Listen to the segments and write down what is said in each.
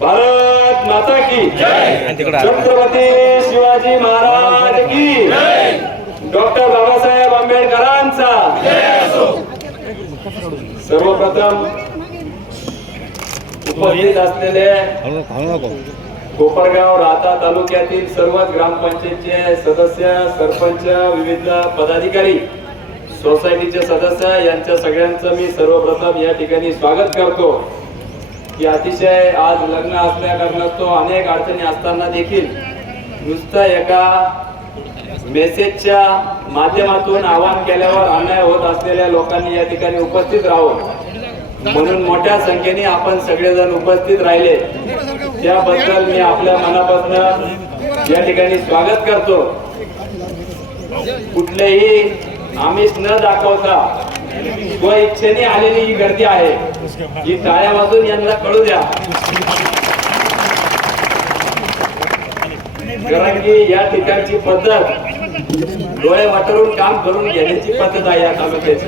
भारत माता की छत्रपती शिवाजी महाराज की डॉक्टर बाबासाहेब आंबेडकरांचा सर्वप्रथम उपस्थित असलेले कोपरगाव राहता तालुक्यातील सर्वच ग्रामपंचायतचे सदस्य सरपंच विविध पदाधिकारी सोसायटीचे सदस्य यांच्या सगळ्यांचं मी सर्वप्रथम या ठिकाणी स्वागत करतो. की अतिशय आज लग्न असल्या कारणास्तव अनेक अडचणी असताना देखील नुसतं एका मेसेजच्या माध्यमातून आवाहन केल्यावर अन्याय होत असलेल्या लोकांनी या ठिकाणी उपस्थित राहावं. म्हणून मोठ्या संख्येने आपण सगळेजण उपस्थित राहिले. त्याबद्दल मी आपल्या मनापासून या ठिकाणी स्वागत करतो. कुठलेही आमिष न दाखवता व इच्छेने आलेली ही गर्दी आहे. ही टाळ्या वाजून यांना कळू द्या. कारण की या ठिकाणची पद्धत डोळे वाटरून काम करून घेण्याची पद्धत आहे या तालुक्याची.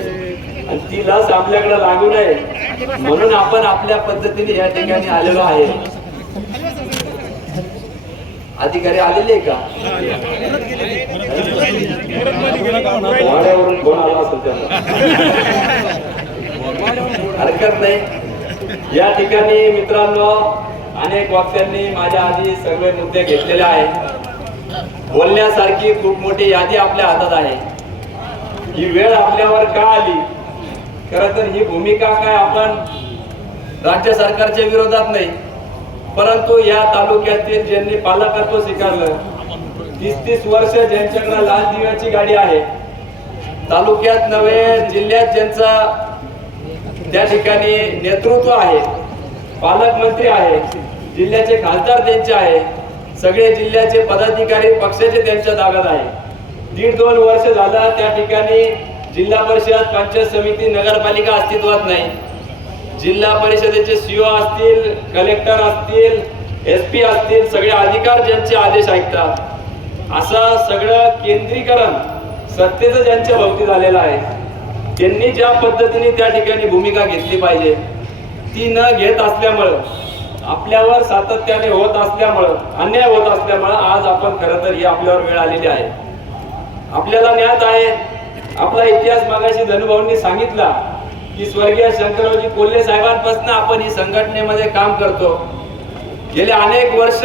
आणि ती लस आपल्याकडे लागू नये म्हणून आपण आपल्या पद्धतीने या ठिकाणी आलेलो आहे. अधिकारी आलेले आहे का? वाड्यावरून आला असेल त्यांना? हरकत नाही या ठिकाणी मित्रांनो अनेक वक्त्यांनी माझ्या आधी सगळे मुद्दे घेतलेले आहेत. बोलण्यासारखी खूप मोठी यादी आपल्या हातात आहे. ही वेळ आपल्यावर का आली? खर तर ही भूमिका काय आपण राज्य सरकारच्या विरोधात नाही परंतु या तालुक्यातील ज्यांनी पालकत्व स्वीकारलं तीस तीस वर्ष ज्यांच्याकडे लाल दिव्याची गाडी आहे तालुक्यात नव्हे जिल्ह्यात ज्यांचा त्या ठिकाणी नेतृत्व आहे पालकमंत्री आहे जिल्ह्याचे खासदार त्यांचे आहे सगळे जिल्ह्याचे पदाधिकारी पक्षाचे त्यांच्या ताब्यात आहे. दीड दोन वर्ष झाला त्या ठिकाणी जिल्हा परिषद पंचायत समिती नगरपालिका अस्तित्वात नाही. जिल्हा परिषदेचे सीओ असतील कलेक्टर असतील एस पी असतील सगळे अधिकार ज्यांचे आदेश ऐकतात. असं सगळं केंद्रीकरण सत्तेचं ज्यांच्या भोवती झालेलं आहे त्यांनी ज्या पद्धतीने त्या ठिकाणी भूमिका घेतली पाहिजे ती न घेत असल्यामुळं आपल्यावर सातत्याने होत असल्यामुळं अन्याय होत असल्यामुळं आज आपण खरं तर ही आपल्यावर वेळ आलेली आहे. आपल्याला ज्ञात आहे. आपला इतिहास मागाशी धनुभाऊंनी सांगितला की स्वर्गीय शंकररावजी कोल्हे साहेबांपासून आपण ही संघटनेमध्ये काम करतो. गेले अनेक वर्ष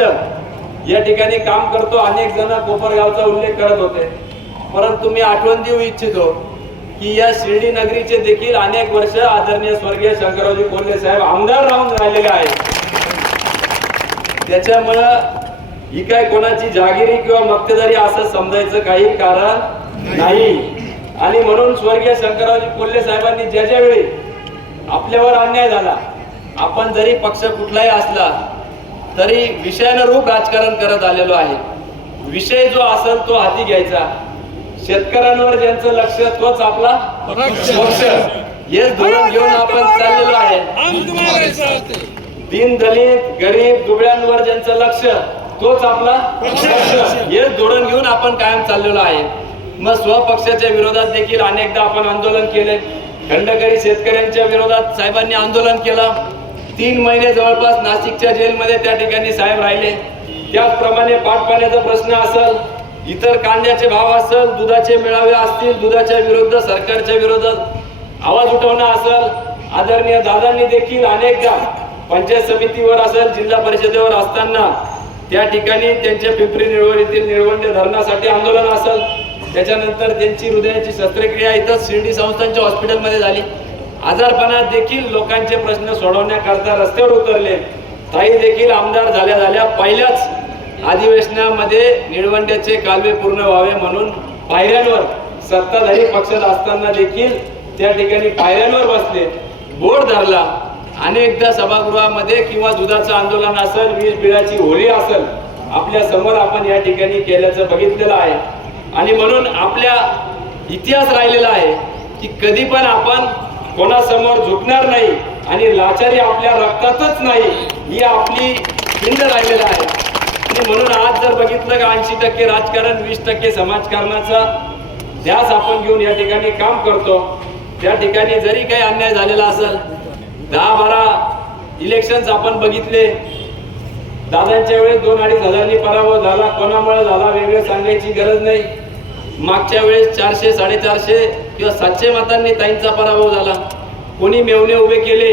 या ठिकाणी काम करतो. अनेक जण कोपरगावचा उल्लेख करत होते. परंतु मी आठवण देऊ इच्छितो की या शिर्डी नगरीचे देखील अनेक वर्ष आदरणीय स्वर्गीय शंकररावजी कोल्हे साहेब आमदार राहून राहिलेले आहेत. त्याच्यामुळं ही काय कोणाची जागिरी किंवा मक्तेदारी असं समजायचं काही कारण नाही. आणि म्हणून स्वर्गीय शंकररावजी कोल्हे साहेबांनी ज्या ज्या वेळी आपल्यावर अन्याय झाला आपण जरी पक्ष कुठलाही असला तरी विषयानुरूप राजकारण करत आलेलो आहे. विषय जो असेल तो हाती घ्यायचा. शेतकऱ्यांवर ज्यांचं लक्ष तोच आपला पक्ष. हेच धोरण घेऊन आपण चाललेलो आहे. दीन दलित गरीब दुबळ्यांवर ज्यांचं लक्ष तोच आपला पक्ष. हेच धोरण घेऊन आपण कायम चाललेलो आहे. मग स्वपक्षाच्या विरोधात देखील अनेकदा आपण आंदोलन केले. खंडकरी शेतकऱ्यांच्या विरोधात साहेबांनी आंदोलन केलं. तीन महिने जवळपास नाशिकच्या जेलमध्ये त्या ठिकाणी साहेब राहिले. त्याचप्रमाणे पाठपाण्याचा प्रश्न असेल इतर कांद्याचे भाव असेल दुधाचे मेळावे असतील दुधाच्या विरुद्ध सरकारच्या विरोधात आवाज उठवणं असेल. आदरणीय दादांनी देखील अनेकदा पंचायत समितीवर असेल जिल्हा परिषदेवर असताना त्या ठिकाणी त्यांच्या पिंपरी निळवणीतील निळवंडे धरणासाठी आंदोलन असेल. त्याच्यानंतर त्यांची हृदयाची शस्त्रक्रिया इथं शिर्डी संस्थांच्या हॉस्पिटलमध्ये झाली. आजारपणात देखील लोकांचे प्रश्न सोडवण्याकरता रस्त्यावर उतरले. ताई देखील आमदार झाल्या झाल्या पहिल्याच अधिवेशनामध्ये निळवंड्याचे कालवे पूर्ण व्हावे म्हणून पायऱ्यांवर सत्ताधारी पक्षात असताना देखील त्या ठिकाणी पायऱ्यांवर बसले. बोर्ड धरला. अनेकदा सभागृहामध्ये किंवा दुधाचं आंदोलन असेल वीज बिळाची होळी असेल आपल्यासमोर आपण या ठिकाणी केल्याचं बघितलेलं आहे. आणि म्हणून आपल्या इतिहास राहिलेला आहे की कधी पण आपण कोणासमोर झुकणार नाही आणि लाचारी आपल्या रक्तातच नाही ही आपली पिंड राहिलेलं आहे. आणि म्हणून आज जर बघितलं का ऐंशी टक्के राजकारण वीस टक्के समाजकारणाचा ध्यास आपण घेऊन या ठिकाणी काम करतो. त्या ठिकाणी जरी काही अन्याय झालेला असेल दहा बारा इलेक्शन्स आपण बघितले. दादांच्या वेळेस दोन अडीच हजारांनी पराभव झाला. कोणामुळे झाला वेगळं सांगायची गरज नाही. मागच्या वेळेस चारशे साडेचारशे किंवा सातशे मतांनी ताईंचा पराभव झाला. कोणी मेवणे उभे केले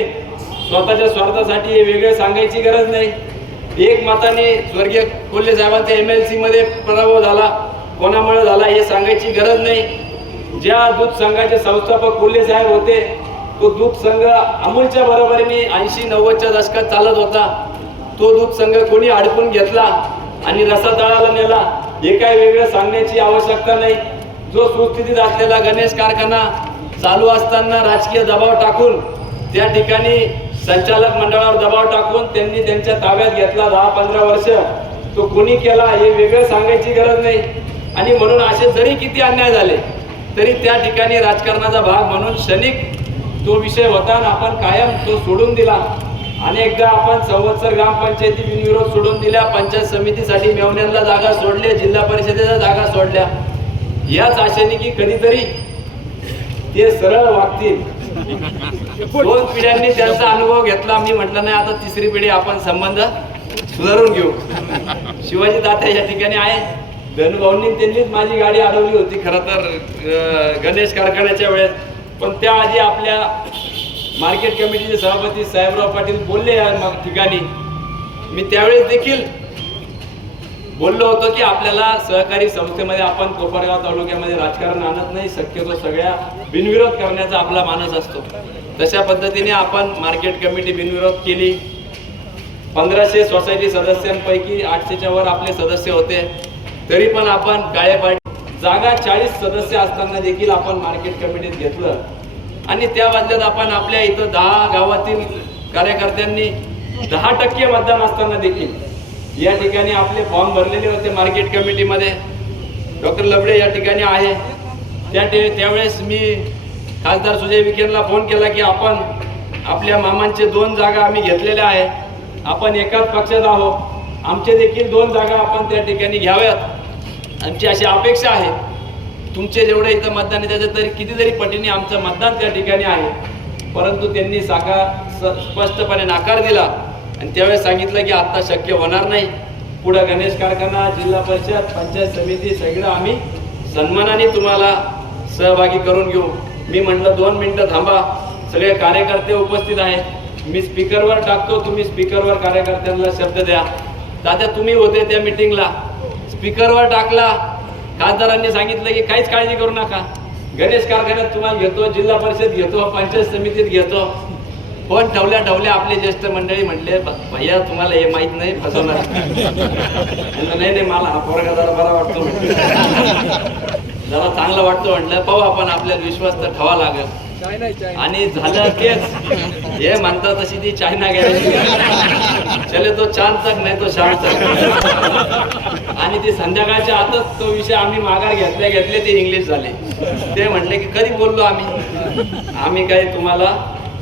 स्वतःच्या स्वार्थासाठी हे वेगळे सांगायची गरज नाही. एक मताने स्वर्गीय कोल्हे साहेबांच्या एम एल सीमध्ये पराभव झाला कोणामुळे झाला हे सांगायची गरज नाही. ज्या दूध संघाचे संस्थापक कोल्हे साहेब होते तो दूध संघ अमूलच्या बरोबरीने ऐंशी नव्वदच्या दशकात चालत होता. तो दूध संघ कोणी अडकून घेतला आणि रसा तळाला नेला हे काय वेगळं सांगण्याची आवश्यकता नाही. जो सुस्थितीत असलेला गणेश कारखाना चालू असताना राजकीय दबाव टाकून त्या ठिकाणी संचालक मंडळावर दबाव टाकून त्यांनी त्यांच्या ताब्यात घेतला दहा पंधरा वर्ष. तो कोणी केला हे वेगळं सांगायची गरज नाही. आणि म्हणून असे जरी किती अन्याय झाले तरी त्या ठिकाणी राजकारणाचा भाग म्हणून क्षणिक तो विषय होता आणि आपण कायम तो सोडून दिला. अनेकदा आपण संवत्सर ग्रामपंचायती बिनविरोध सोडून दिल्या पंचायत समितीसाठी मेवण्यांना जागा सोडल्या जिल्हा परिषदेच्या जागा सोडल्या. याच आशेने की कधीतरी ते सरळ वागतील. दोन पिढ्यांनी त्यांचा अनुभव घेतला मी म्हटलं नाही आता तिसरी पिढी आपण संबंध सुधारून घेऊ. शिवाजी तात्या या ठिकाणी आहे धनुभाऊंनी त्यांनीच माझी गाडी अडवली होती खरं तर गणेश कारखान्याच्या वेळेस. पण त्याआधी आपल्या मार्केट कमिटीचे सभापती साहेबराव पाटील बोलले या ठिकाणी. मी त्यावेळेस देखील बोललो होतो की आपल्याला सहकारी संस्थेमध्ये आपण कोपरगाव तालुक्यामध्ये राजकारण आणत नाही शक्यतो सगळ्या बिनविरोध करण्याचा आपला मानस असतो. तशा पद्धतीने आपण मार्केट कमिटी बिनविरोध केली. पंधराशे सोसायटी सदस्यांपैकी आठशेच्या वर आपले सदस्य होते. तरी पण आपण काळे पाटी जागा चाळीस सदस्य असताना देखील आपण मार्केट कमिटीत घेतलं. आणि त्या बदल्यात आपण आपल्या इथं दहा गावातील कार्यकर्त्यांनी दहा टक्के मतदान असताना देखील या ठिकाणी आपले फॉर्म भरलेले होते मार्केट कमिटीमध्ये. डॉक्टर लबडे या ठिकाणी आहे. त्या त्यावेळेस मी खासदार सुजय विखेंना फोन केला की आपण आपल्या मामांचे दोन जागा आम्ही घेतलेल्या आहे. आपण एकाच पक्षात आहोत. आमचे देखील दोन जागा आपण त्या ठिकाणी घ्याव्यात. आमची अशी अपेक्षा आहे. तुमचे जेवढे इथं मतदान आहे त्याच्या तरी कितीतरी पटीने आमचं मतदान त्या ठिकाणी आहे. परंतु त्यांनी साखा स- स्पष्टपणे नाकार दिला. आणि त्यावेळेस सांगितलं की आता शक्य होणार नाही. पुढं गणेश कारखाना जिल्हा परिषद पंचायत समिती सगळं आम्ही सन्मानाने तुम्हाला सहभागी करून घेऊ. मी म्हटलं दोन मिनिटं थांबा. सगळे कार्यकर्ते उपस्थित आहेत. मी स्पीकरवर टाकतो. तुम्ही स्पीकरवर कार्यकर्त्यांना शब्द द्या. दादा तुम्ही होते त्या मिटिंगला. स्पीकरवर टाकला. खासदारांनी सांगितलं की काहीच काळजी करू नका. गणेश कारखान्यात तुम्हाला घेतो जिल्हा परिषद घेतो पंचायत समितीत घेतो. फोन ठेवल्या ठेवल्या आपले ज्येष्ठ मंडळी म्हटले भैया तुम्हाला हे माहीत नाही फसवणार. नाही नाही मला हा पोरगा जरा बरा वाटतो. म्हटलं. जरा चांगला वाटतो म्हटलं पाहू आपण आपल्याला विश्वास तर ठेवा लागेल. आणि झालं तेच. हे म्हणतात तशी ती चायना गॅरंटी चले तो चांद तक नाही तो शाम तक आणि ते संध्याकाळच्या आतच तो विषय आम्ही माघार घेतल्या घेतले ते इंग्लिश झाले. ते म्हटले की कधी बोललो आम्ही? आम्ही काही तुम्हाला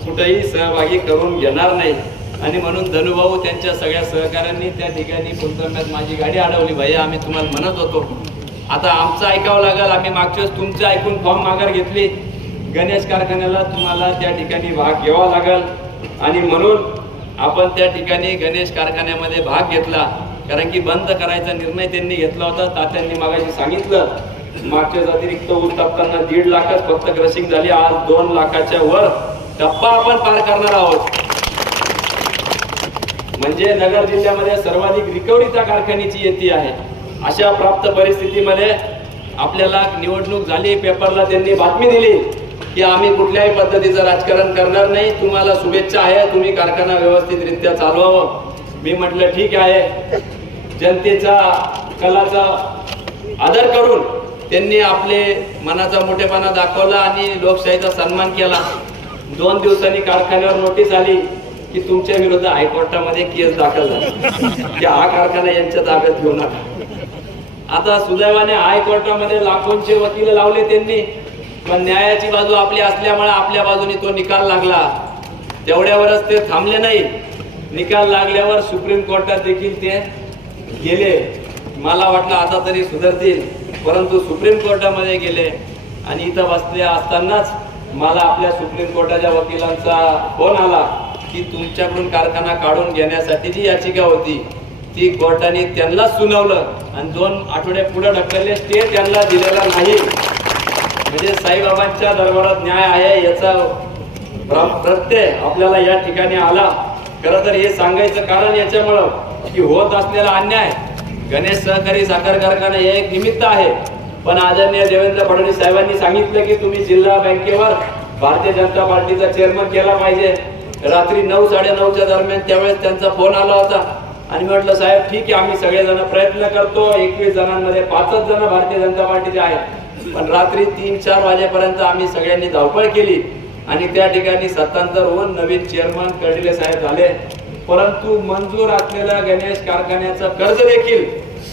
कुठंही सहभागी करून घेणार नाही. आणि म्हणून धनुभाऊ त्यांच्या सगळ्या सहकाऱ्यांनी त्या ठिकाणी पुणतांब्यात माझी गाडी अडवली. भैया आम्ही तुम्हाला म्हणत होतो. आता आमचं ऐकावं लागेल. आम्ही मागच्या वेळेस तुमचं ऐकून फॉर्म माघार घेतली. गणेश कारखान्याला तुम्हाला त्या ठिकाणी भाग घ्यावा लागेल. आणि म्हणून आपण त्या ठिकाणी गणेश कारखान्यामध्ये भाग घेतला. कारण की बंद करायचा निर्णय त्यांनी घेतला होता. तात्यांनी मागाशी सांगितलं. मागच्याच अतिरिक्त ऊस तापताना दीड लाखच फक्त क्रशिंग झाली. आज दोन लाखाच्या वर टप्पा आपण पार करणार आहोत. म्हणजे नगर जिल्ह्यामध्ये सर्वाधिक रिकव्हरीच्या कारखान्याची येती आहे. अशा प्राप्त परिस्थितीमध्ये आपल्याला निवडणूक झाली पेपरला त्यांनी बातमी दिली की आम्ही कुठल्याही पद्धतीचं राजकारण करणार नाही. तुम्हाला शुभेच्छा आहे तुम्ही कारखाना व्यवस्थितरित्या चालवावं. मी म्हटलं ठीक आहे. जनतेचा कलाचा आदर करून त्यांनी आपले मनाचा मोठेपणा दाखवला आणि लोकशाहीचा सन्मान केला. दोन दिवसांनी कारखान्यावर नोटीस आली की तुमच्या विरुद्ध हायकोर्टामध्ये केस दाखल झाला. की हा कारखाना यांच्या ताब्यात घेऊ नका. आता सुदैवाने हायकोर्टामध्ये लाखोंचे वकील लावले त्यांनी पण न्यायाची बाजू आपली असल्यामुळे आपल्या बाजूने तो निकाल लागला. तेवढ्यावरच ते थांबले नाही. निकाल लागल्यावर सुप्रीम कोर्टात देखील ते गेले. मला वाटलं आता तरी सुधारतील परंतु सुप्रीम कोर्टामध्ये गेले आणि इथं बसले असतानाच मला आपल्या सुप्रीम कोर्टाच्या वकिलांचा फोन आला की तुमच्याकडून कारखाना काढून घेण्यासाठी जी याचिका होती ती कोर्टाने त्यांना सुनावलं आणि दोन आठवडे पुढे ढकलले ते त्यांना दिलेला नाही. म्हणजे साईबाबांच्या दरबारात न्याय आहे याचा प्रत्यय आपल्याला या ठिकाणी आला. खरं तर हे सांगायचं कारण याच्यामुळं की होत असलेला अन्याय गणेश सहकारी साखर कारखाना हे एक निमित्त आहे. पण आदरणीय देवेंद्र फडणवीस साहेबांनी सांगितलं की तुम्ही जिल्हा बँकेवर भारतीय जनता पार्टीचा चेअरमन केला पाहिजे. रात्री नऊ साडेनऊच्या दरम्यान त्यावेळेस त्यांचा फोन आला होता. आणि म्हटलं साहेब ठीक आहे आम्ही सगळेजण प्रयत्न करतो. एकवीस जणांमध्ये पाचच जण भारतीय जनता पार्टीचे आहेत. पण रात्री तीन चार वाजेपर्यंत आम्ही सगळ्यांनी धावपळ केली. आणि त्या ठिकाणी सत्तांतर होऊन नवीन चेअरमन कर्डिले साहेब झाले. परंतु मंजूर असलेल्या गणेश कारखान्याचं कर्ज देखील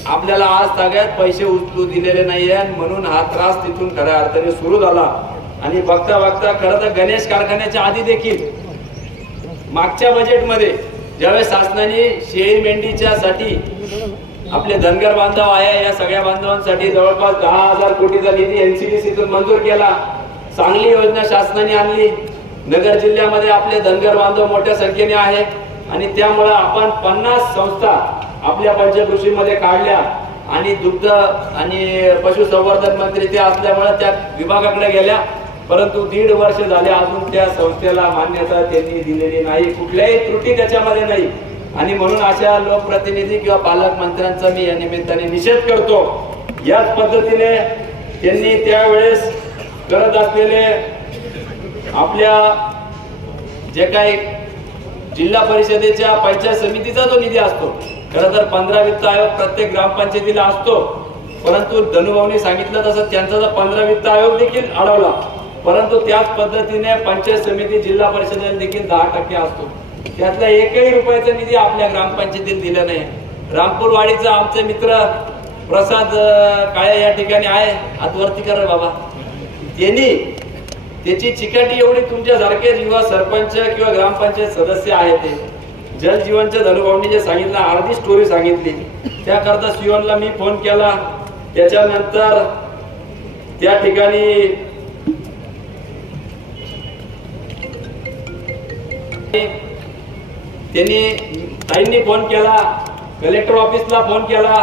आपल्याला आज सगळ्यात पैसे उचलू दिलेले नाहीये आणि म्हणून हा त्रास तिथून खऱ्या अर्थाने सुरू झाला. आणि बघता बघता खरं तर गणेश कारखान्याच्या आधी देखील मागच्या बजेटमध्ये ज्यावेळेस शासनाने शेळी मेंढीच्या साठी आपले धनगर बांधव आहे या सगळ्या बांधवांसाठी जवळपास दहा हजार कोटीचा निधी एनसीडीसीतून मंजूर केला. चांगली योजना शासनाने आणली. नगर जिल्ह्यामध्ये आपले धनगर बांधव मोठ्या संख्येने आहे आणि त्यामुळं आपण पन्नास संस्था आपल्या पंचकृषीमध्ये काढल्या आणि दुग्ध आणि पशुसंवर्धन मंत्री ते असल्यामुळे त्या विभागाकडे गेल्या. परंतु दीड वर्ष झाले अजून त्या संस्थेला मान्यता त्यांनी दिलेली नाही. कुठल्याही त्रुटी त्याच्यामध्ये नाही. आणि म्हणून अशा लोकप्रतिनिधी किंवा पालकमंत्र्यांचा मी या निमित्ताने निषेध करतो. याच पद्धतीने त्यांनी त्यावेळेस करत असलेले आपल्या जे काही जिल्हा परिषदेच्या पंचायत समितीचा जो निधी असतो खरं तर पंधरा वित्त आयोग प्रत्येक ग्रामपंचायतीला असतो. परंतु धनुभाऊनी सांगितलं तसं त्यांचा जर पंधरा वित्त आयोग देखील अडवला. परंतु त्याच पद्धतीने पंचायत समिती जिल्हा परिषदेला देखील दहा टक्के असतो. त्यातल्या एकही रुपयाचा निधी आपल्या ग्रामपंचायतीला दिला नाही. रामपूरवाडीचा आमचे मित्र प्रसाद काळे या ठिकाणी आहे. आतवरती कर बाबा. त्यांनी त्याची चिकाटी एवढी तुमच्यासारखे युवा सरपंच किंवा ग्रामपंचायत सदस्य आहेत ते. जलजीवनच्या धनुभाऊंनी जे सांगितलं अर्धी स्टोरी सांगितली. त्याकरता शिवनला मी फोन केला. त्याच्यानंतर त्या ठिकाणी त्यांनी ताईंनी फोन केला. कलेक्टर ऑफिसला फोन केला.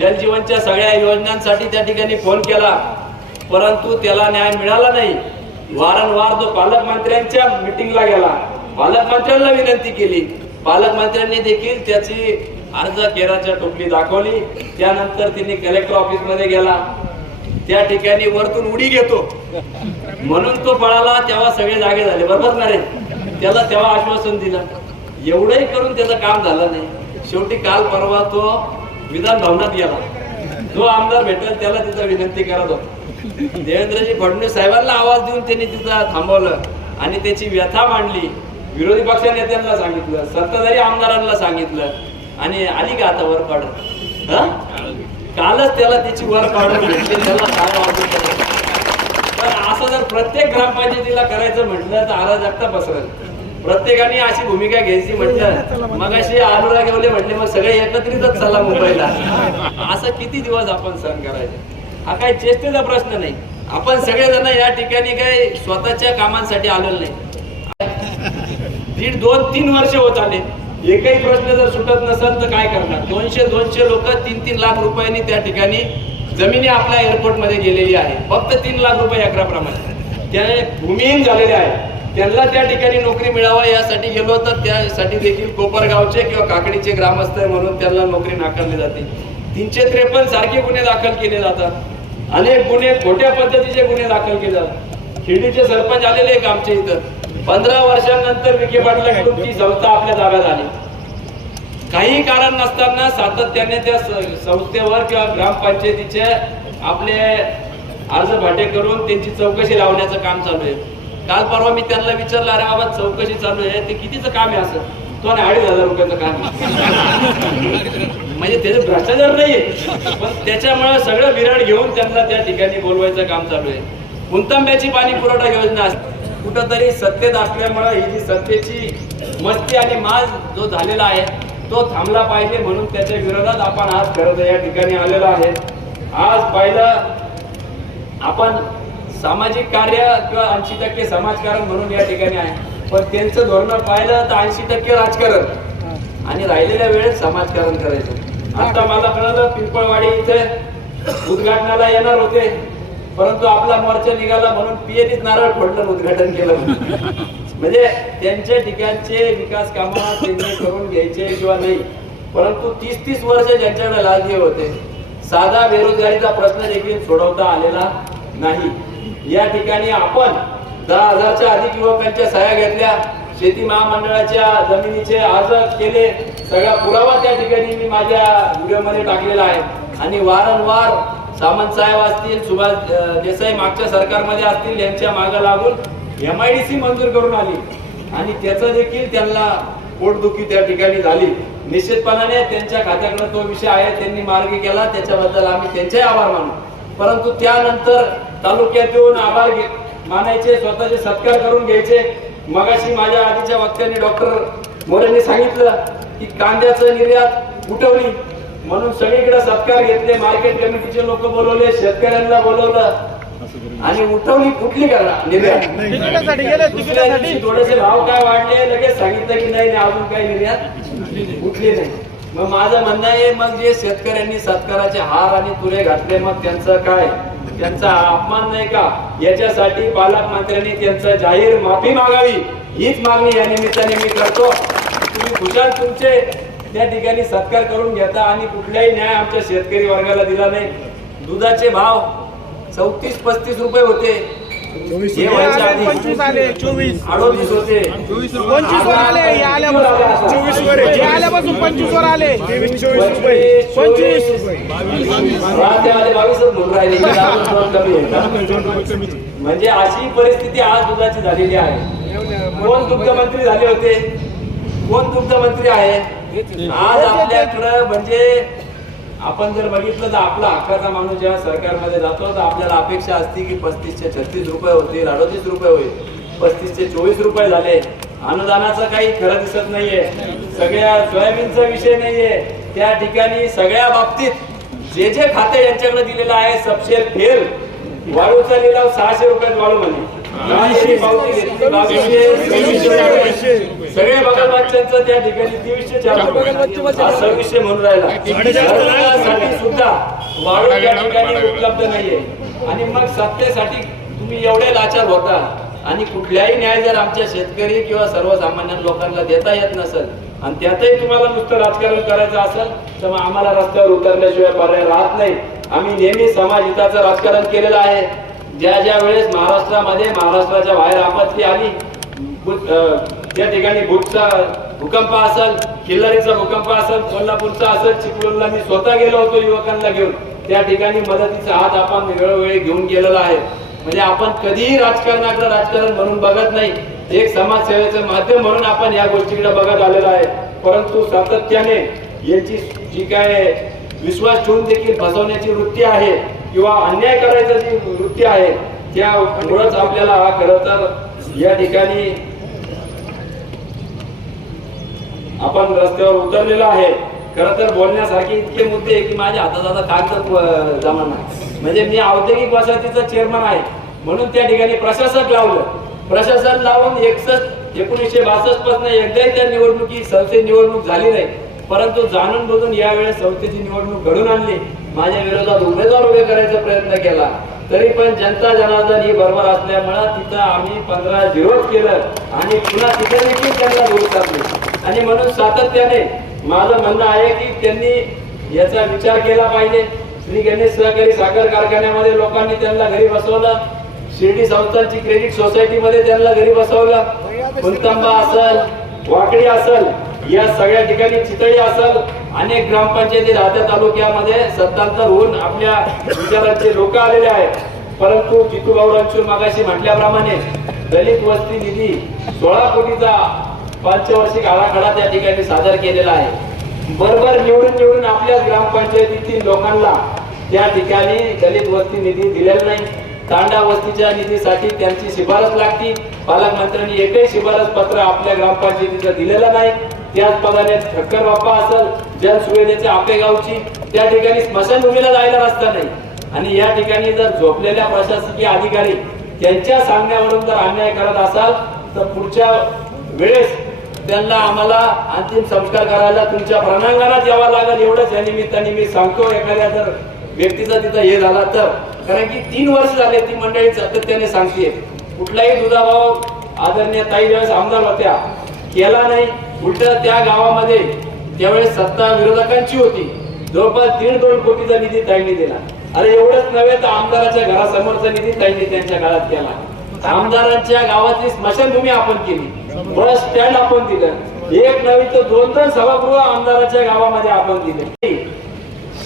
जलजीवनच्या सगळ्या योजनांसाठी त्या ठिकाणी फोन केला. परंतु त्याला न्याय मिळाला नाही. वारंवार जो पालकमंत्र्यांच्या मिटिंगला गेला. पालकमंत्र्यांना विनंती केली. पालकमंत्र्यांनी देखील त्याची अर्ज केराच्या टोपली दाखवली. त्यानंतर त्यांनी कलेक्टर ऑफिसमध्ये गेला. त्या ठिकाणी वरतून उडी घेतो. म्हणून तो पळाला तेव्हा सगळे जागे झाले. बरोबर ना रे? त्याला तेव्हा आश्वासन दिलं. एवढंही करून त्याचं काम झालं नाही. शेवटी काल परवा तो विधान भवनात गेला. जो आमदार भेटेल त्याला तिचा विनंती करत होता. देवेंद्रजी फडणवीस साहेबांना आवाज देऊन त्यांनी तिचा थांबवलं आणि त्याची व्यथा मांडली. विरोधी पक्ष नेत्यांना सांगितलं सत्ताधारी आमदारांना सांगितलं आणि आली का आता वर काढून? हा? कालच त्याला त्याची वर काढून भेटली त्याला पण असं जर प्रत्येक ग्रामपंचायतीला करायचं म्हटलं तर अराजकता पसरल. प्रत्येकाने अशी भूमिका घ्यायची म्हटलं मग अशी आलुरा घेवले म्हटले मग सगळे एकत्रितच चला मुंबईला. असं किती दिवस आपण सहन करायचे? हा काही चेष्टेचा प्रश्न नाही. आपण सगळेजण या ठिकाणी काही स्वतःच्या कामांसाठी आलेलो नाही. दीड दोन तीन वर्ष होत आले. एकही प्रश्न जर सुटत नसेल तर काय करणार? दोनशे दोनशे लोक तीन तीन लाख रुपयांनी त्या ठिकाणी जमिनी आपल्या एअरपोर्टमध्ये गेलेली आहे. फक्त तीन लाख रुपये अकराप्रमाणे. त्या भूमिहीन झालेले आहे. त्यांना त्या ठिकाणी नोकरी मिळावा यासाठी गेलो तर त्यासाठी देखील कोपरगावचे किंवा काकडीचे ग्रामस्थ म्हणून त्यांना नोकरी नाकारली जाते. तीनशे त्रेपन्न सारखे गुन्हे दाखल केले जातात. अनेक गुन्हे खोट्या पद्धतीचे गुन्हे दाखल केले जातात. खिडीचे सरपंच आलेले एक आमच्या इथं. पंधरा वर्षांनंतर विखे पाटलाकडून ती संस्था आपल्या ताब्यात आली काही कारण नसताना सातत्याने त्या संस्थेवर किंवा ग्रामपंचायतीचे आपले अर्ज भाटे करून त्यांची चौकशी लावण्याचं काम चालू आहे. काल परवा मी त्यांना विचारलं अरे बाबा चौकशी चालू आहे. ते कितीचं काम आहे असं? तो अडीच हजार रुपयाचं काम. म्हणजे त्याचे भ्रष्टाचार नाही पण त्याच्यामुळे सगळं विराड घेऊन त्यांना त्या ठिकाणी बोलवायचं काम चालू आहे. कुंतंब्याची पाणी पुरवठा योजना असते. कुठंतरी सत्तेत असल्यामुळे ही जी सत्तेची मस्ती आणि माज जो झालेला आहे तो थांबला पाहिजे म्हणून त्याच्या विरोधात आपण आज खरं या ठिकाणी आलेलो आहे. आज पाहिलं आपण सामाजिक कार्य किंवा ऐंशी टक्के समाजकारण म्हणून या ठिकाणी आहे. पण त्यांचं धोरण पाहिलं तर ऐंशी टक्के राजकारण आणि राहिलेल्या वेळेत समाजकारण करायचं. आता मला कळलं पिंपळवाडी इथे उद्घाटनाला येणार होते. परंतु आपला मोर्चा निघाला म्हणून पीएनीच नारळ फोडलं उद्घाटन केलं म्हणजे त्यांच्या ठिकाणचे विकास काम त्यांनी करून घ्यायचे किंवा नाही परंतु तीस तीस वर्ष ज्यांच्याकडे लाजले होते साधा बेरोजगारीचा प्रश्न देखील सोडवता आलेला नाही. या ठिकाणी आपण दहा हजारच्या अधिक युवकांच्या सह्या घेतल्या शेती महामंडळाच्या जमिनीचे अर्ज केले सगळा पुरावा त्या ठिकाणी मी माझ्या व्हिडिओमध्ये टाकलेला आहे. आणि वारंवार सामंत साहेब असतील सुभाष देसाई मागच्या सरकारमध्ये असतील यांच्या मागे लागून एम आय डी सी मंजूर करून आली. आणि त्याचं देखील त्यांना पोटदुखी त्या ठिकाणी झाली. निश्चितपणाने त्यांच्या खात्याकडे तो विषय आहे त्यांनी मार्ग केला त्याच्याबद्दल आम्ही त्यांचे आभार मानू. परंतु त्यानंतर तालुक्यात येऊन आभार मानायचे स्वतःचे सत्कार करून घ्यायचे. मगाशी माझ्या आधीच्या वक्त्यांनी डॉक्टर मोरेंनी सांगितलं की कांद्याचं निर्यात उठवली. म्हणून सगळीकडे सत्कार घेतले. मार्केट कमिटीचे लोक बोलवले शेतकऱ्यांना बोलवलं. आणि उठवली कुठली करा निर्यात तिकिटासाठी गेले दुसऱ्या तिकिटासाठी दिवशी थोडेसे भाव काय वाढले लगेच सांगितलं की नाही नाही, अजून काही निर्यात उठली नाही. मग माझं म्हणणं आहे मग जे शेतकऱ्यांनी सत्काराचे हार आणि तुरे घातले मग त्यांचं काय? त्यांचा अपमान नाही का? याच्यासाठी पालकमंत्र्यांनी त्यांचं जाहीर माफी मागावी. हीच मागणी या निमित्ताने मी करतो. तुम्ही खुशाल तुमचे. त्या ठिकाणी सत्कार करून घेता आणि कुठलाही न्याय आमच्या शेतकरी वर्गाला दिला नाही. दुधाचे भाव चौतीस पस्तीस रुपये होते. अडोतीस होते. म्हणजे अशी परिस्थिती आज दुधाची झालेली आहे. कोण दुग्ध मंत्री झाले होते? कोण दुग्ध मंत्री आहे? आज आपल्याकडं म्हणजे आपण जर बघितलं तर आपला हक्काचा माणूस जेव्हा सरकारमध्ये जातो तर आपल्याला अपेक्षा असते की पस्तीसचे छत्तीस रुपये होतील अडोतीस रुपये होईल. पस्तीसचे चोवीस रुपये झाले. अनुदानाचं काही खरं दिसत नाहीये. सगळ्या सोयाबीनचा विषय नाहीये. त्या ठिकाणी सगळ्या बाबतीत जे जे खाते यांच्याकडे दिलेलं आहे सबशेर फेल. वाळूचा लिलाव सहाशे रुपयात वाळू म्हणे. सगळे बगलबादच्यांचं त्या ठिकाणी तेवीसशे चार सव्वीसशे म्हणून राहिला घरकुलासाठी सुद्धा वाढ या ठिकाणी उपलब्ध नाहीये आणि मग सत्तेसाठी तुम्ही एवढे लाचार होता आणि कुठल्याही न्याय जर आमच्या शेतकरी किंवा सर्वसामान्य लोकांना देता येत नसेल आणि त्यातही तुम्हाला नुसतं राजकारण करायचं असेल तर मग आम्हाला रस्त्यावर उतरल्याशिवाय पर्याय राहत नाही आम्ही नेहमी समाज हिताचं राजकारण केलेलं आहे. ज्या ज्या वेळेस महाराष्ट्रामध्ये महाराष्ट्राच्या बाहेर आपत्ती आली त्या ठिकाणी भूटचा भूकंप असेल किल्लारीचा भूकंप असेल कोल्हापूरचा असेल चिपळूणला मी स्वतः गेलो होतो युवकांना घेऊन. त्या ठिकाणी मदतीचा हात आपण वेळोवेळी घेऊन गेलेला आहे. म्हणजे आपण कधीही राजकारणाकडे राजकारण म्हणून बघत नाही. एक समाजसेवेचं माध्यम म्हणून आपण या गोष्टीकडे बघत आलेलो आहे. परंतु सातत्याने यांची जी काय विश्वास ठेवून देखील फसवण्याची वृत्ती आहे किंवा अन्याय करायचं जी वृत्ती आहे त्या मुळच आपल्याला हा खरं तर या ठिकाणी आपण रस्त्यावर उतरलेलो आहे. खर तर बोलण्यासारखे इतके मुद्दे की माझ्या हातात आता कागद जमा नाही म्हणजे मी औद्योगिक वसाहतीचा चेअरमन आहे. म्हणून त्या ठिकाणी प्रशासक लावलं. प्रशासन लावून एकसष्ट एकोणीसशे बासष्टपासून एकदाही त्या निवडणुकी संस्थेची निवडणूक झाली नाही. परंतु जाणून बुजून यावेळेस संस्थेची निवडणूक घडून आणली. माझ्या विरोधात उमेदवार उभे करायचा प्रयत्न केला. तरी पण जनता जनार्दन ही बरोबर असल्यामुळं तिथं आम्ही पंधरा विरोध केलं आणि पुन्हा तिथे देखील त्यांना दूर टाकले आणि म्हणून सातत्याने माझं म्हणणं आहे की त्यांनी याचा विचार केला पाहिजे. श्री गणेश सहकारी साखर कारखान्यामध्ये लोकांनी त्यांना घरी बसवलं. शिर्डी संस्थांची क्रेडिट सोसायटीमध्ये त्यांना घरी बसवलं. कुंतंबा असल वाकडी असल या सगळ्या ठिकाणी चितळी असल अनेक ग्रामपंचायती राहत्या तालुक्यामध्ये सत्तांतर होऊन आपल्या विचारांचे लोक आलेले आहेत. परंतु जितूभाऊ रणशूर मागाशी म्हटल्याप्रमाणे दलित वस्ती निधी सोळा कोटीचा पंचवार्षिक आराखडा त्या ठिकाणी सादर केलेला आहे. बरोबर निवडून निवडून आपल्या ग्रामपंचायतीतील लोकांना त्या ठिकाणी दलित वस्ती निधी दिलेला नाही. तांडा वस्तीच्या निधीसाठी त्यांची शिफारस लागती. पालकमंत्र्यांनी एकही शिफारस पत्र आपल्या ग्रामपंचायतीचं दिलेलं नाही. त्याच पदाने ठक्कर बाप्पा असेल जन सुविधेच्या आपेगावची त्या ठिकाणी स्मशानभूमीला जायला रस्ता नाही. आणि या ठिकाणी जर झोपलेल्या प्रशासकीय अधिकारी त्यांच्या सांगण्यावरून जर अन्याय करत असाल तर पुढच्या वेळेस त्यांना आम्हाला अंतिम संस्कार करायला तुमच्या प्रणांगणात यावं लागेल. एवढंच या निमित्ताने मी सांगतो एखाद्या जर व्यक्तीचा तिथं हे झाला तर कारण की तीन वर्ष झाले ती मंडळी सातत्याने सांगते कुठलाही दुधाभाव आदरणीय ताई ज्यावेळेस आमदार होत्या केला नाही. उलट त्या गावामध्ये त्यावेळेस सत्ता विरोधकांची होती. जवळपास दीड दोन कोटीचा निधी ताईंनी दिला. अरे एवढंच नव्हे तर आमदाराच्या घरासमोरचा निधी ताईंनी त्यांच्या काळात केला. आमदारांच्या गावातली स्मशानभूमी आपण केली. बस स्टँड आपण दिलं. एक नवीन तर दोन दोन सभागृह आमदाराच्या गावामध्ये आपण दिले.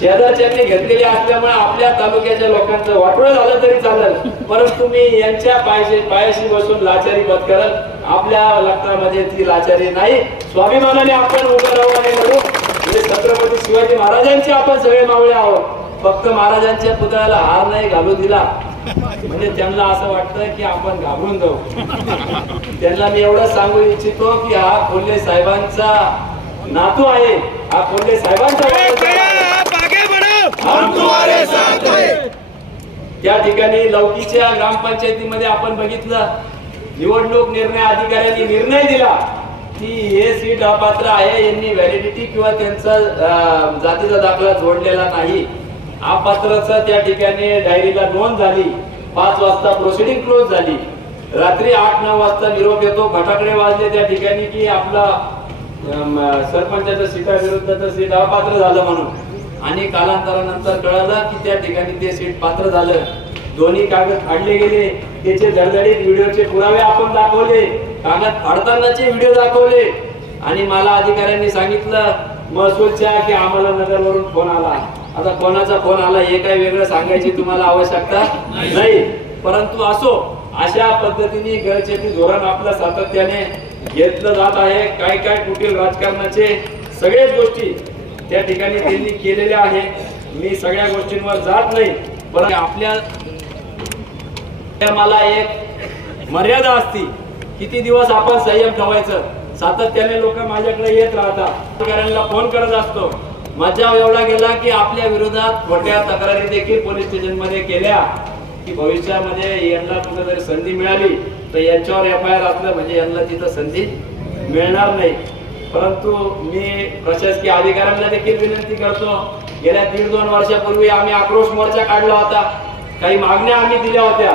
शेजारच्यांनी घेतलेली असल्यामुळे आपल्या तालुक्याच्या लोकांचं वाटोळ झालं तरी चालेल. परंतु मी यांच्या पायाशी पायाशी बसून लाचारी पत्करल आपल्या लग्नामध्ये ती लाचारी नाही. स्वाभिमानाने आपण उभं राहू आणि लढू. म्हणजे छत्रपती शिवाजी महाराजांचे आपण सगळे मावळे आहोत. फक्त महाराजांच्या पुतळ्याला हार नाही घालू दिला. म्हणजे त्यांना असं वाटतं की आपण घाबरून जाऊ. त्यांना मी एवढं सांगू इच्छितो की हा कोल्हे साहेबांचा नातू आहे. हा कोल्हे साहेबांचा. हम तुम्हारे साथ त्या ठिकाणी लौकीच्या ग्रामपंचायतीमध्ये आपण बघितलं निवडणूक निर्णय अधिकाऱ्यांनी निर्णय दिला की हे सीट अपात्र आहे यांनी व्हॅलिडिटी किंवा त्यांचा जातीचा दाखला जोडलेला नाही. अपात्रचा त्या ठिकाणी डायरीला नोंद झाली. पाच वाजता प्रोसिडिंग क्लोज झाली. रात्री आठ नऊ वाजता निरोप येतो. फटाकडे वाजले त्या ठिकाणी की आपला सरपंचाच्या सीटाविरुद्धचं सीट अपात्र झालं म्हणून. आणि कालांतरानंतर कळालं की त्या ठिकाणी ते सीट पात्र झालं. दोन्ही कागद फाडले गेले. त्याचे धडधडीत व्हिडिओचे पुरावे आपण दाखवले. कागद फाडतानाचे व्हिडिओ दाखवले. आणि मला अधिकाऱ्यांनी सांगितलं महसूलच्या की आम्हाला नगरवरून फोन आला. आता कोणाचा फोन आला हे काय वेगळं सांगायची तुम्हाला आवश्यकता नाही. परंतु असो अशा पद्धतीने गळचेपी धोरण आपलं सातत्याने घेतलं जात आहे. काय काय कुटील राजकारणाचे सगळेच गोष्टी त्या ठिकाणी त्यांनी केलेल्या आहे. मी सगळ्या गोष्टींवर जात नाही पण आपल्या मला एक मर्यादा असती. किती दिवस आपण संयम ठेवायचं? सातत्याने लोक माझ्याकडे येत राहतात. अधिकाऱ्यांना फोन करत असतो. मज्जा एवढा गेला की आपल्या विरोधात खोट्या तक्रारी देखील पोलीस स्टेशनमध्ये केल्या. की भविष्यामध्ये यांना कुठं जरी संधी मिळाली तर यांच्यावर एफ आय आर असलं म्हणजे यांना तिथं संधी मिळणार नाही. परंतु मी प्रशासकीय अधिकाऱ्यांना देखील विनंती करतो गेल्या दीड दोन वर्षापूर्वी आम्ही आक्रोश मोर्चा काढला होता. काही मागण्या आम्ही दिल्या होत्या.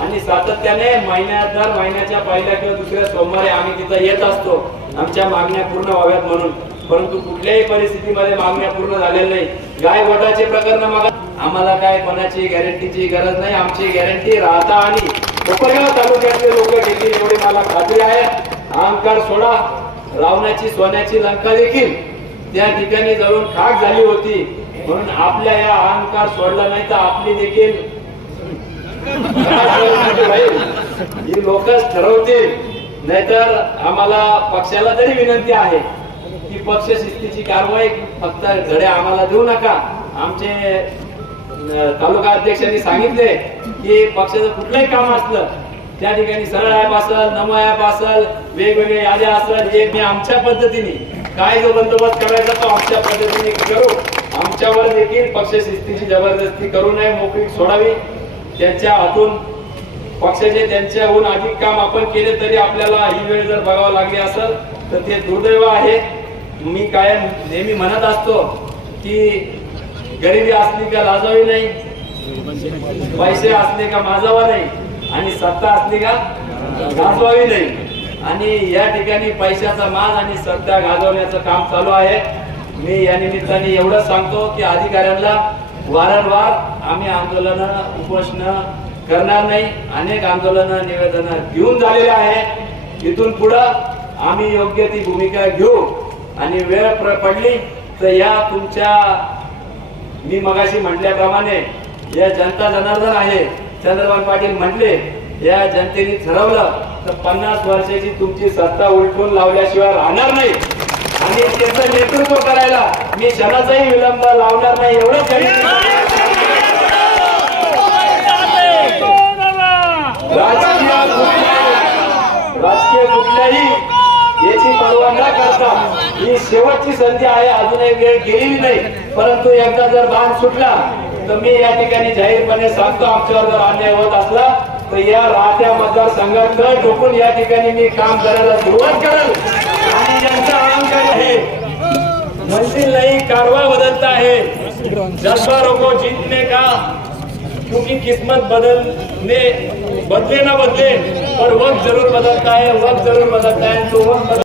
आणि सातत्याने महिन्या दर महिन्याच्या पहिल्या किंवा दुसऱ्या सोमवारी आम्ही तिथं येत असतो. आमच्या मागण्या पूर्ण व्हाव्यात म्हणून. परंतु कुठल्याही परिस्थितीमध्ये मागण्या पूर्ण झालेल्या नाही. गाय गोटाचे प्रकरण मग आम्हाला काय कोणाची गॅरंटीची गरज नाही. आमची गॅरंटी राहता आणि कोपरगाव तालुक्यातले लोक घेतील एवढी मला खात्री आहे. अहंकार सोडा. रावणाची सोन्याची लंका देखील त्या ठिकाणी जळून खाक झाली होती. म्हणून आपल्या या अहंकार सोडला नाही तर आपली देखील ही लोकच ठरवतील. नाहीतर आम्हाला पक्षाला तरी विनंती आहे की पक्ष शिस्तीची कारवाई फक्त धडे आम्हाला देऊ नका. आमचे तालुका अध्यक्षांनी सांगितले की पक्षाचं कुठलंही काम असलं त्या ठिकाणी सरळ ऍप असल नमो ऍप असल वेगवेगळे याद्या असल हे मी आमच्या पद्धतीने. काय जो बंदोबस्त करायचा तो आमच्या पद्धतीने करू. आमच्यावर देखील पक्ष शिस्तीची जबरदस्ती करू नये मोकळी सोडावी. त्यांच्या हातून पक्षाचे त्यांच्याहून अधिक काम आपण केले तरी आपल्याला ही वेळ जर बघावं लागली असेल तर ते दुर्दैव आहे. मी कायम नेहमी म्हणत असतो की गरिबी असली का लाजावी नाही? पैसे असले का माजावा नाही? आणि सत्ता असली का गाजवावी नाही. आणि या ठिकाणी पैशाचा मान आणि सत्ता गाजवण्याचं काम चालू आहे. मी या निमित्ताने एवढं सांगतो की अधिकाऱ्यांना वारंवार आम्ही आंदोलन उपोषण करणार नाही. अनेक आंदोलन निवेदन घेऊन झालेले आहे. इथून पुढं आम्ही योग्य ती भूमिका घेऊ. आणि वेळ पडली तर या तुमच्या मी मगाशी म्हटल्याप्रमाणे या जनता जनार्दन आहे. चंद्रकांत पाटील म्हटले या जनतेने ठरवलं तर पन्नास वर्षाची तुमची सत्ता उलटून लावल्याशिवाय राहणार नाही. आणि त्याचं नेतृत्व करायला मी क्षणाचाही विलंब लावणार नाही एवढंच राजकीय कुठल्याही- राजकीय कुठल्याही याची पर्वा न करता ही शेवटची संधी आहे अजूनही वेळ गेलेली नाही. परंतु एकदा जर बाण सुटला तर मी या ठिकाणी जाहीरपणे सांगतो आमच्यावर जर अन्याय होत असला तर या राहत्या मतदारसंघात न ठोकून या ठिकाणी मी काम करायला सुरुवात करेल. आणि यांचा अहंकार आहे मंजिल नाही कारवा बदलता आहे. जज्बा रोको जीतने का? क्योंकि किस्मत बदलने बदले ना बदले पर वक्त जरूर बदलता है वक्त जरूर बदलता है तो वक्त